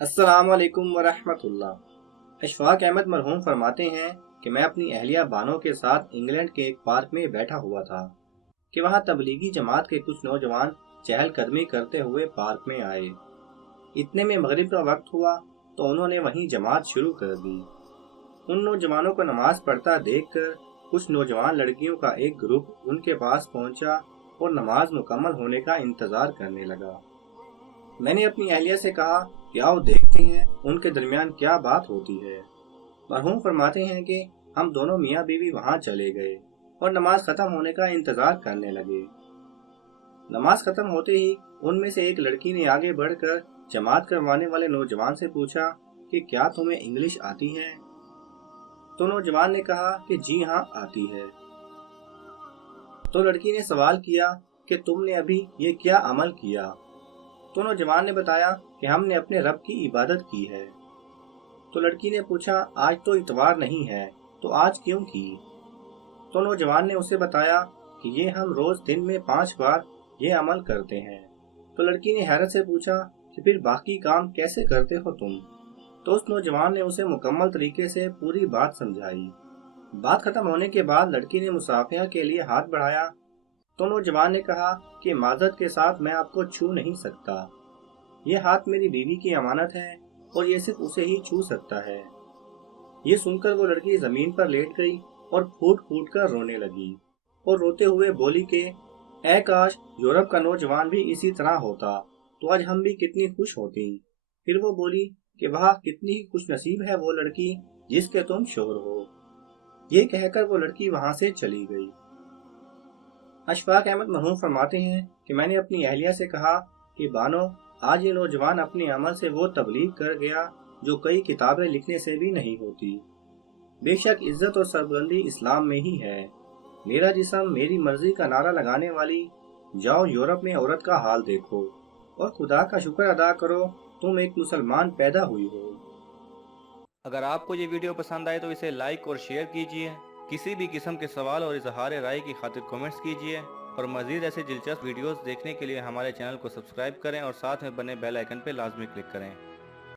السلام علیکم ورحمۃ اللہ۔ اشفاق احمد مرحوم فرماتے ہیں کہ میں اپنی اہلیہ بانوں کے ساتھ انگلینڈ کے ایک پارک میں بیٹھا ہوا تھا کہ وہاں تبلیغی جماعت کے کچھ نوجوان چہل قدمی کرتے ہوئے پارک میں آئے۔ اتنے میں مغرب کا وقت ہوا تو انہوں نے وہیں جماعت شروع کر دی۔ ان نوجوانوں کو نماز پڑھتا دیکھ کر کچھ نوجوان لڑکیوں کا ایک گروپ ان کے پاس پہنچا اور نماز مکمل ہونے کا انتظار کرنے لگا۔ میں نے اپنی اہلیہ سے کہا کہ آؤ دیکھتے ہیں ان کے درمیان کیا بات ہوتی ہے۔ مرحوم فرماتے ہیں کہ ہم دونوں میاں بیوی وہاں چلے گئے اور نماز ختم ہونے کا انتظار کرنے لگے۔ نماز ختم ہوتے ہی ان میں سے ایک لڑکی نے آگے بڑھ کر جماعت کروانے والے نوجوان سے پوچھا کہ کیا تمہیں انگلش آتی ہے؟ تو نوجوان نے کہا کہ جی ہاں آتی ہے۔ تو لڑکی نے سوال کیا کہ تم نے ابھی یہ کیا عمل کیا؟ تو نوجوان نے بتایا کہ ہم نے اپنے رب کی عبادت کی ہے۔ تو لڑکی نے پوچھا آج تو اتوار نہیں ہے تو آج کیوں کی؟ تو نوجوان نے اسے بتایا کہ یہ ہم روز دن میں 5 بار یہ عمل کرتے ہیں۔ تو لڑکی نے حیرت سے پوچھا کہ پھر باقی کام کیسے کرتے ہو تم؟ تو اس نوجوان نے اسے مکمل طریقے سے پوری بات سمجھائی۔ بات ختم ہونے کے بعد لڑکی نے مصافحہ کے لیے ہاتھ بڑھایا تو نوجوان نے کہا کہ معذرت کے ساتھ میں آپ کو چھو نہیں سکتا، یہ ہاتھ میری بیوی کی امانت ہے اور یہ صرف اسے ہی چھو سکتا ہے۔ یہ سن کر وہ لڑکی زمین پر لیٹ گئی اور پھوٹ پھوٹ کر رونے لگی اور روتے ہوئے بولی کہ اے کاش یورپ کا نوجوان بھی اسی طرح ہوتا تو آج ہم بھی کتنی خوش ہوتی۔ پھر وہ بولی کہ واہ کتنی ہی خوش نصیب ہے وہ لڑکی جس کے تم شوہر ہو۔ یہ کہہ کر وہ لڑکی وہاں سے چلی گئی۔ اشفاق احمد مرحوم فرماتے ہیں کہ میں نے اپنی اہلیہ سے کہا کہ بانو آج یہ نوجوان اپنے عمل سے وہ تبلیغ کر گیا جو کئی کتابیں لکھنے سے بھی نہیں ہوتی۔ بے شک عزت اور سربلندی اسلام میں ہی ہے۔ میرا جسم میری مرضی کا نعرہ لگانے والی جاؤ یورپ میں عورت کا حال دیکھو اور خدا کا شکر ادا کرو تم ایک مسلمان پیدا ہوئی ہو۔ اگر آپ کو یہ ویڈیو پسند آئے تو اسے لائک اور شیئر کیجئے۔ کسی بھی قسم کے سوال اور اظہار رائے کی خاطر کومنٹس کیجئے اور مزید ایسے دلچسپ ویڈیوز دیکھنے کے لیے ہمارے چینل کو سبسکرائب کریں اور ساتھ میں بنے بیل آئیکن پہ لازمی کلک کریں۔